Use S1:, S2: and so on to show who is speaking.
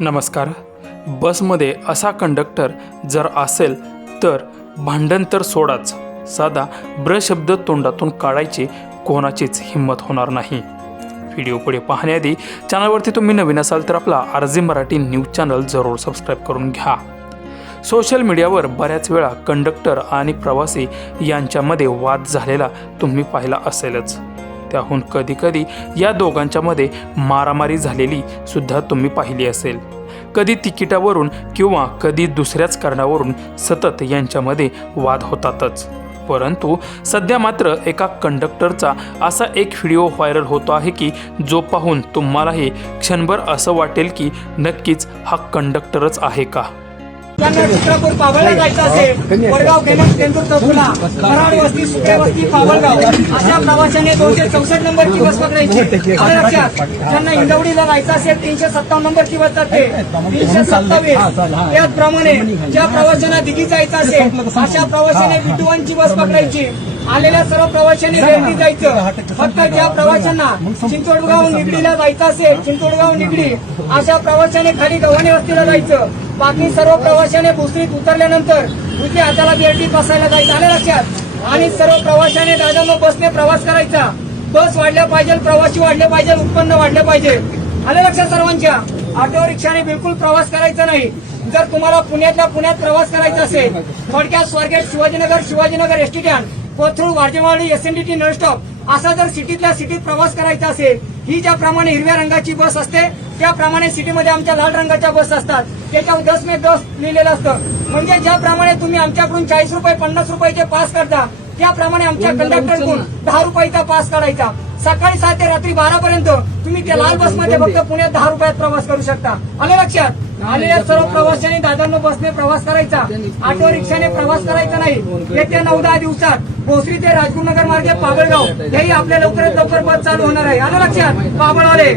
S1: नमस्कार. बसमध्ये असा कंडक्टर जर असेल तर भांडण तर सोडाच. साधा ब्र शब्द तोंडातून काढायची कोणाचीच हिंमत होणार नाही. व्हिडिओ पुढे पाहण्याआधी चॅनलवरती तुम्ही नवीन असाल तर आपला आरजी मराठी न्यूज चॅनल जरूर सबस्क्राईब करून घ्या. सोशल मीडियावर बऱ्याच वेळा कंडक्टर आणि प्रवासी यांच्यामध्ये वाद झालेला तुम्ही पाहिला असेलच. त्याहून कधीकधी या दोघांच्यामध्ये मारामारी झालेली सुद्धा तुम्ही पाहिली असेल. कधी तिकिटावरून किंवा कधी दुसऱ्याच कारणावरून सतत यांच्यामध्ये वाद होतातच. परंतु सध्या मात्र एका कंडक्टरचा असा एक व्हिडिओ व्हायरल होतो आहे की जो पाहून तुम्हालाही क्षणभर असं वाटेल की नक्कीच हा कंडक्टरच आहे का?
S2: त्यांना चित्रापूर पावळला जायचं असेल. वडगाव केनस तेंदूर चौकुला. कराड वस्ती सुप्रे वस्ती पावळगाव. अशा प्रवाशाने दोनशे चौसष्ट नंबरची बस पकडायची. आलं लक्षात ज्यांना इंदवडीला जायचं असेल तीनशे सत्तावन्न नंबरची बस जाते. तीनशे सत्तावीस. त्याचप्रमाणे ज्या प्रवाशांना दिघी जायचं असेल अशा प्रवाशाने विटुवांची बस पकडायची. आलेल्या सर्व प्रवाशांनी रेल्वे जायचं. फक्त ज्या प्रवाशांना चिंचोडगाव निगडीला जायचं असेल चिंचोडगाव निगडी अशा प्रवाशाने खाली गव्हाणे वस्तीला जायचं. बाकी सर्व प्रवाशाने भुसरीत उतरल्यानंतर उजव्या हाताला बेल्टीत बसायला जायचं. आलं लक्षात? आणि सर्व प्रवाशाने दादा बसने प्रवास करायचा. बस वाढल्या पाहिजे प्रवासी वाढले पाहिजे उत्पन्न वाढले पाहिजे. आलं लक्षात सर्वांच्या? ऑटो रिक्षाने बिलकुल प्रवास करायचा नाही. जर तुम्हाला पुण्यातल्या पुण्यात प्रवास करायचा असेल थोडक्यात Swargate Shivajinagar Shivajinagar ST stand Kothrud Warjewadi SNDT nonstop असा जर सिटीतल्या सिटीत प्रवास करायचा असेल ही ज्याप्रमाणे हिरव्या रंगाची बस असते त्याप्रमाणे सिटीमध्ये आमच्या लाल रंगाच्या बस असतात. त्याच्यावर दस मे दस लिहिलेलं असतं. म्हणजे ज्याप्रमाणे तुम्ही आमच्याकडून चाळीस रुपये पन्नास रुपयाचे पास करता त्याप्रमाणे आमच्या कंडक्टरकडून दहा रुपयाचा पास काढायचा. सकाळी सात ते रात्री बारा पर्यंत तुम्ही त्या लाल बसमध्ये फक्त पुण्यात दहा रुपयात प्रवास करू शकता. आलं लक्षात? आलेल्या सर्व प्रवाशांनी दादांना बसने प्रवास करायचा. ऑटो रिक्षाने प्रवास करायचा नाही. येत्या नऊ दहा दिवसात भोसरी ते राजगुरुनगर मार्गे पाबळगाव हेही आपल्या लवकरात लवकर बस चालू होणार आहे. आलं लक्षात? पाबळवाले